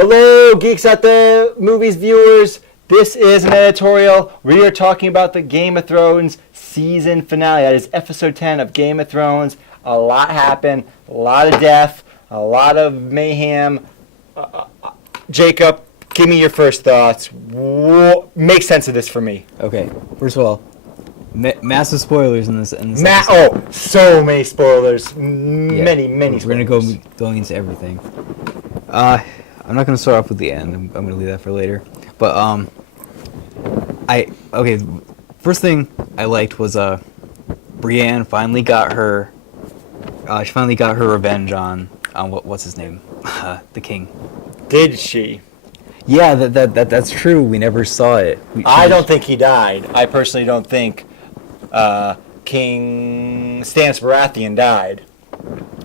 Hello, Geeks at the Movies viewers. This is an editorial. We are talking about the Game of Thrones season finale. That is episode 10 of Game of Thrones. A lot happened, a lot of death, a lot of mayhem. Jacob, give me your first thoughts. Make sense of this for me. Okay, first of all, massive spoilers in this. So many spoilers. Many spoilers. We're going to go into everything. I'm not going to start off with the end. I'm going to leave that for later. But first thing I liked was Brienne finally got her. She finally got her revenge on what's his name, the king. Did she? Yeah, that's true. We never saw it. I don't think he died. I personally don't think King Stannis Baratheon died.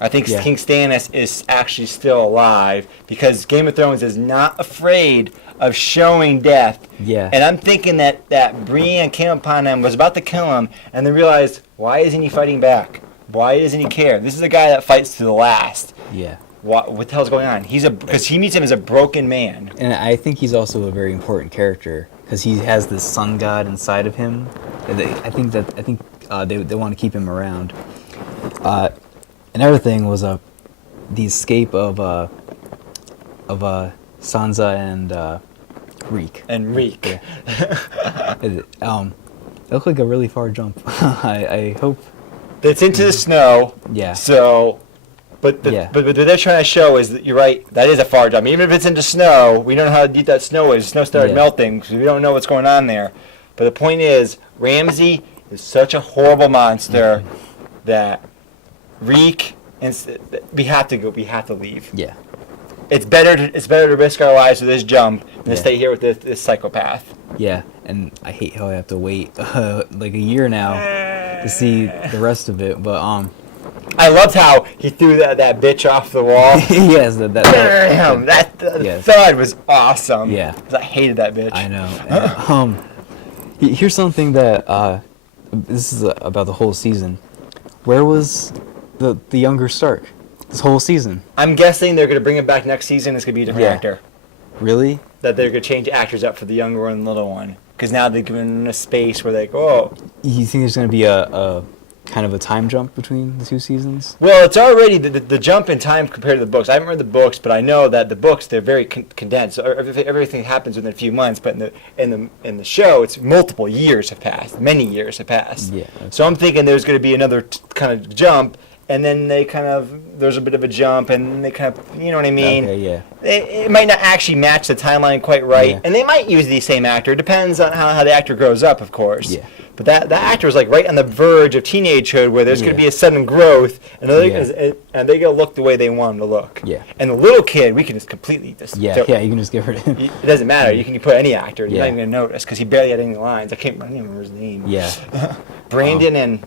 I think King Stannis is actually still alive because Game of Thrones is not afraid of showing death. Yeah. And I'm thinking that Brienne came upon him, was about to kill him, and they realized, why isn't he fighting back? Why doesn't he care? This is a guy that fights to the last. Yeah. What the hell's going on? Because he meets him as a broken man. And I think he's also a very important character because he has this sun god inside of him. I think they want to keep him around. Another thing was the escape of Sansa and Reek. And Reek. Yeah. It looked like a really far jump. I hope. It's into the snow. Yeah. So, but what they're trying to show is that you're right. That is a far jump. Even if it's into snow, we don't know how deep that snow is. The snow started melting, because we don't know what's going on there. But the point is, Ramsay is such a horrible monster that Reek and we have to go. We have to leave. Yeah. It's better to risk our lives with this jump than to stay here with this psychopath. Yeah, and I hate how I have to wait like a year now to see the rest of it. But I loved how he threw that bitch off the wall. Yes, that thud was awesome. Yeah, I hated that bitch. I know. Here's something that this is about the whole season. Where was the younger Stark this whole season? I'm guessing they're going to bring him back next season. It's going to be a different actor. Really? That they're going to change actors up for the younger one and the little one. Because now they're given a space where they go, oh. You think there's going to be a kind of a time jump between the two seasons? Well, it's already the jump in time compared to the books. I haven't read the books, but I know that the books, they're very condensed. So everything happens within a few months, but in the show, it's multiple years have passed. Many years have passed. Yeah. So I'm thinking there's going to be another kind of jump, and then there's a bit of a jump, and they kind of, you know what I mean? Okay, yeah. It might not actually match the timeline quite right, and they might use the same actor. It depends on how the actor grows up, of course. Yeah. But that actor is like right on the verge of teenagehood, where there's going to be a sudden growth, and they're going to look the way they want him to look. Yeah. And the little kid, we can just completely you can just get rid of him. It doesn't matter. You can put any actor. You're not even going to notice because he barely had any lines. I don't even remember his name. Yeah. Brandon and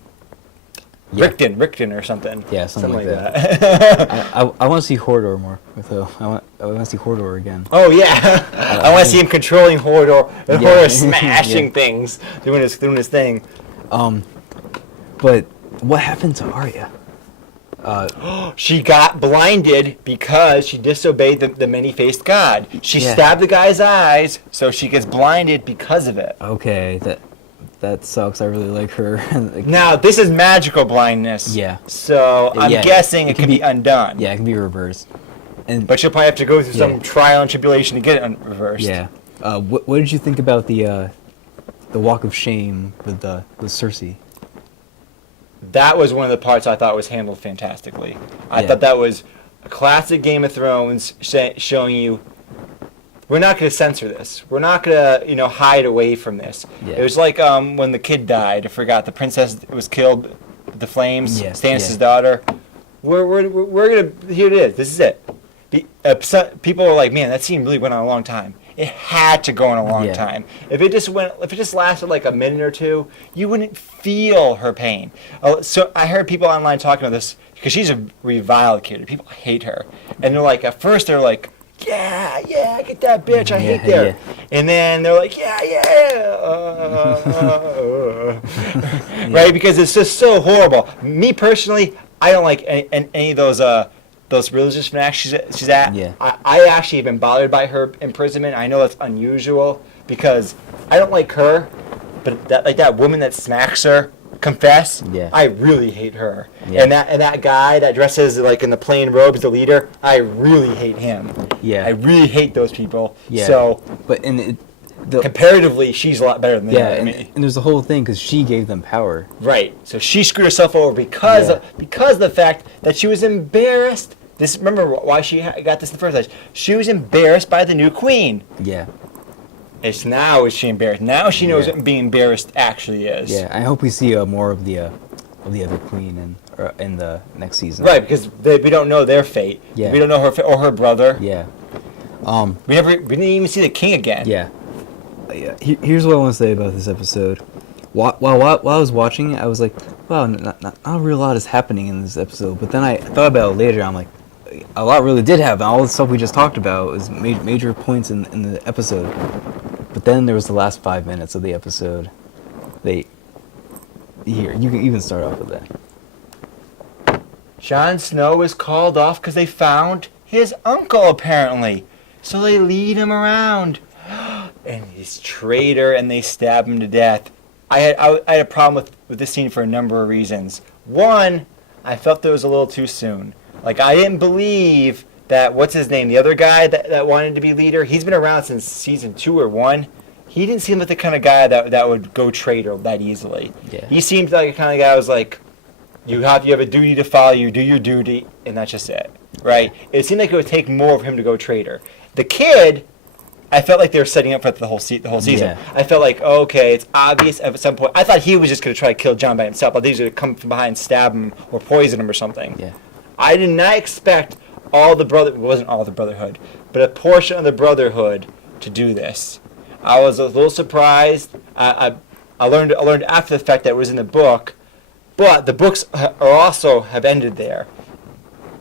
Rickton or something. Yeah, something like that. I want to see Hodor more with I want to see Hodor again. Oh yeah, I want to see him controlling Hodor. And Hodor smashing things, doing his thing. But what happened to Arya? She got blinded because she disobeyed the many-faced god. She stabbed the guy's eyes, so she gets blinded because of it. Okay, that sucks. I really like her. Now, this is magical blindness. Yeah. So I'm guessing it can be undone. Yeah, it can be reversed. But she'll probably have to go through some trial and tribulation to get it reversed. Yeah. What did you think about the walk of shame with Cersei? That was one of the parts I thought was handled fantastically. I thought that was a classic Game of Thrones showing you, we're not going to censor this. We're not going to, hide away from this. Yeah. It was like when the kid died. I forgot. The princess was killed with the flames. Yeah. Stannis' daughter. We're going to... Here it is. This is it. People were like, man, that scene really went on a long time. It had to go on a long time. If it just lasted like a minute or two, you wouldn't feel her pain. So I heard people online talking about this because she's a reviled character. People hate her. And they're like, at first they're like, yeah, get that bitch, I hate her. Yeah. And then they're like, right? Because it's just so horrible. Me personally, I don't like any of those those religious fanatics she's at. Yeah. I actually have been bothered by her imprisonment. I know that's unusual because I don't like her, but that woman that smacks her, Confess. Yeah. I really hate her. Yeah. And that guy that dresses like in the plain robes, the leader, I really hate him. Yeah. I really hate those people. Yeah. So, but comparatively, she's a lot better than and there's the whole thing because she gave them power. Right. So she screwed herself over because of the fact that she was embarrassed. Remember why she got this in the first place? She was embarrassed by the new queen. Yeah. Is she embarrassed? Now she knows what being embarrassed actually is. Yeah. I hope we see more of the other queen in the next season. Right, because we don't know their fate. Yeah. We don't know her fate or her brother. Yeah. We didn't even see the king again. Yeah. Here's what I want to say about this episode. While I was watching it, I was like, wow, not a real lot is happening in this episode. But then I thought about it later. I'm like, a lot really did happen. All the stuff we just talked about was major points in the episode. But then there was the last 5 minutes of the episode. You can even start off with that. Jon Snow was called off because they found his uncle, apparently. So they lead him around. And he's traitor, and they stab him to death. I had a problem with this scene for a number of reasons. One, I felt that it was a little too soon. Like, I didn't believe that, what's his name, the other guy that wanted to be leader, he's been around since season 2 or 1. He didn't seem like the kind of guy that would go traitor that easily. Yeah. He seemed like a kind of guy who was like, you have a duty to follow, you do your duty, and that's just it, right? It seemed like it would take more of him to go traitor. The kid, I felt like they were setting up for the whole season. Yeah. I felt like, okay, it's obvious at some point. I thought he was just going to try to kill Jon by himself. I thought he was going to come from behind and stab him or poison him or something. Yeah. I did not expect it wasn't all the Brotherhood, but a portion of the Brotherhood to do this. I was a little surprised. I learned after the fact that it was in the book, but the books have ended there.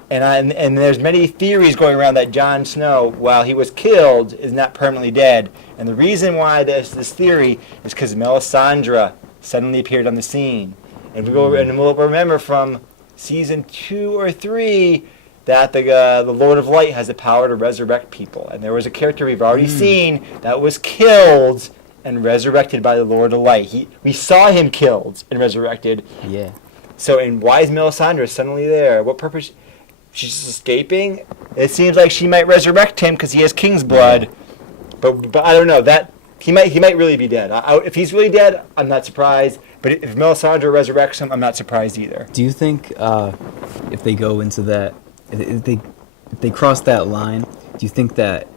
And there's many theories going around that Jon Snow, while he was killed, is not permanently dead. And the reason why this theory is because Melisandre suddenly appeared on the scene. And we'll remember from season 2 or 3 that the Lord of Light has the power to resurrect people. And there was a character we've already seen that was killed and resurrected by the Lord of Light. We saw him killed and resurrected. Yeah. So, and why is Melisandre suddenly there? What purpose? She's just escaping? It seems like she might resurrect him because he has king's blood. But I don't know. That he might really be dead. If he's really dead, I'm not surprised. But if Melisandre resurrects him, I'm not surprised either. Do you think if they go into that, if they cross that line, do you think that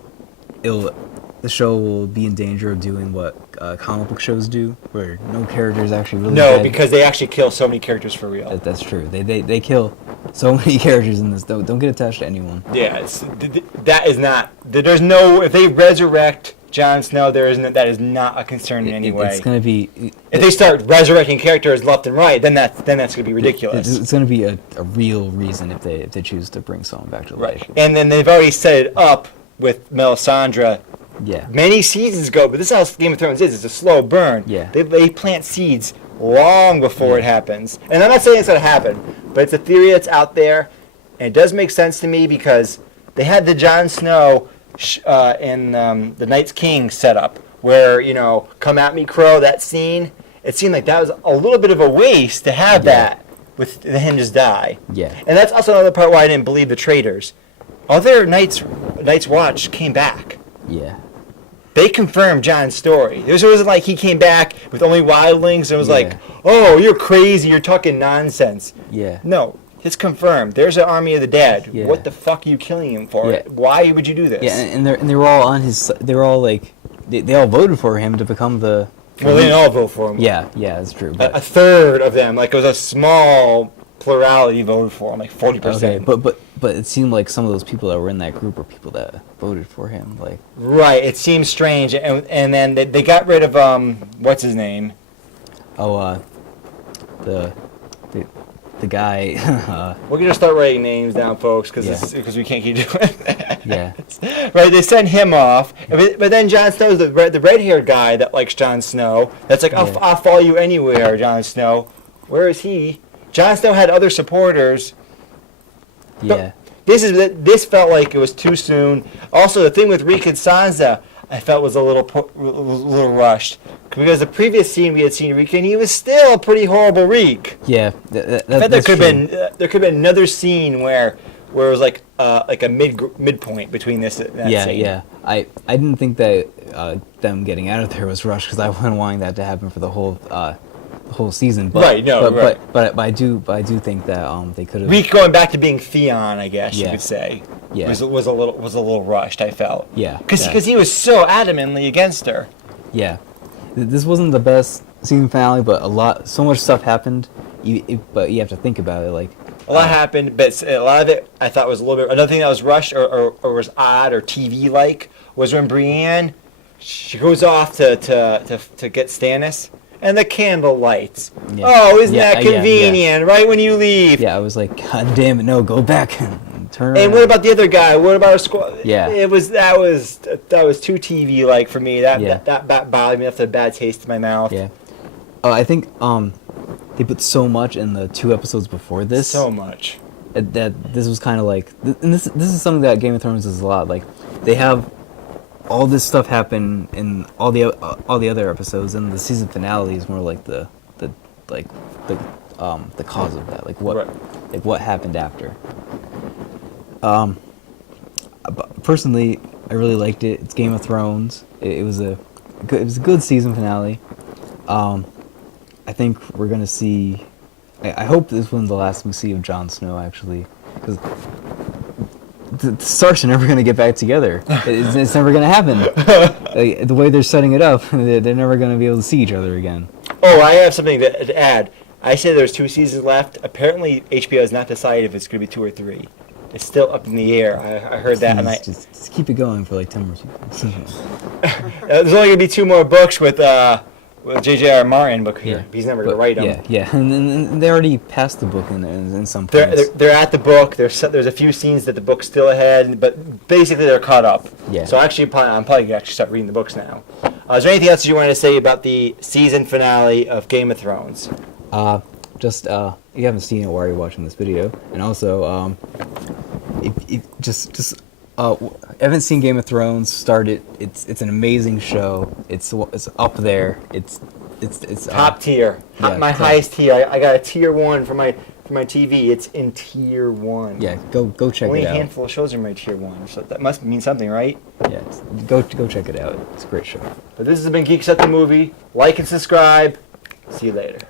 the show will be in danger of doing what comic book shows do, where no character is actually really No, dead? because they actually kill so many characters for real. That's true. They kill so many characters in this. Don't get attached to anyone. Yeah, that is not. There's no. If they resurrect Jon Snow, that is not a concern in any way. It's gonna be. If they start resurrecting characters left and right, then that's gonna be ridiculous. It's gonna be a real reason if they choose to bring someone back to life. Right, and then they've already set it up with Melisandre. Yeah. Many seasons ago, but this is how Game of Thrones is. It's a slow burn. Yeah. They plant seeds long before it happens. And I'm not saying it's going to happen, but it's a theory that's out there. And it does make sense to me because they had the Jon Snow in the Night's King setup where, come at me, Crow, that scene. It seemed like that was a little bit of a waste to have that with him just die. Yeah. And that's also another part why I didn't believe the traitors. Other Night's Watch came back. Yeah. They confirmed Jon's story. It wasn't like he came back with only wildlings and was like, oh, you're crazy, you're talking nonsense. Yeah. No, it's confirmed. There's an army of the dead. Yeah. What the fuck are you killing him for? Yeah. Why would you do this? Yeah, and they were all on his. They were all like, they all voted for him to become the. Well, they didn't all vote for him. Yeah, that's true. But, a third of them, like it was a small plurality voted for him, like 40%. Okay, but it seemed like some of those people that were in that group were people that voted for him, like. Right. It seems strange, and then they got rid of what's his name? Oh, the guy. We're gonna start writing names down, folks, because we can't keep doing it. Yeah. Right. They send him off, but then Jon Snow's the red-haired guy that likes Jon Snow. That's like, I'll follow you anywhere, Jon Snow. Where is he? Jon Snow had other supporters. Yeah. This felt like it was too soon. Also, the thing with Reek and Sansa, I felt was a little rushed, because the previous scene we had seen Reek, and he was still a pretty horrible Reek. Yeah, I thought there could have been another scene where it was like a midpoint between this and that scene. Yeah. I didn't think that them getting out of there was rushed, because I wasn't wanting that to happen for the whole season. But, Right, no, right. But I do think that they could have. Reek going back to being Theon, I guess you Yeah. could say. Yeah. was a little rushed. I felt. Yeah. Because he was so adamantly against her. Yeah, this wasn't the best season finale, but so much stuff happened. But you have to think about it, like A lot happened, but a lot of it I thought was a little bit. Another thing that was rushed or was odd or TV like was when Brienne, she goes off to get Stannis, and the candle lights. Yeah. Oh, isn't Yeah, that yeah, convenient? Right when you leave. yeah, I was like, God damn it, no, go back and turn around. And what about the other guy? What about our squad? Yeah. that was too TV like for me. Yeah. That bothered me. Left a bad taste in my mouth. Yeah. I think they put so much in the 2 episodes before this. So much. That this was kind of like, and this is something that Game of Thrones does a lot. Like, they have all this stuff happen in all the other episodes, and the season finale is more like the cause of that, like what happened after. But personally, I really liked it. It's Game of Thrones. It was a good season finale. I think we're gonna see. I hope this one's the last we see of Jon Snow, actually, because the Starks are never gonna get back together. It's never gonna happen. Like, the way they're setting it up, they're never gonna be able to see each other again. Oh, I have something to add. I said there's 2 seasons left. Apparently, HBO has not decided if it's going to be 2 or 3. It's still up in the air. I heard that, and Just keep it going for like 10 more seasons. there's only going to be 2 more books with J.J.R. Martin, but he's never going to write them. Yeah, and they already passed the book in some points. They're at the book. There's a few scenes that the book's still ahead, but basically they're caught up. Yeah. So I'm probably going to actually start reading the books now. Is there anything else you wanted to say about the season finale of Game of Thrones? Just you haven't seen it while you're watching this video, and also if haven't seen Game of Thrones, start it. It's an amazing show. It's up there. It's Top tier. Yeah, My highest tier. I got a tier 1 for my TV. It's in tier 1. Yeah, go check Only it a out. handful of shows are in my tier 1, so that must mean something, right? Yeah, go check it out. It's a great show. But this has been Geeks at the Movie. Like and subscribe. See you later.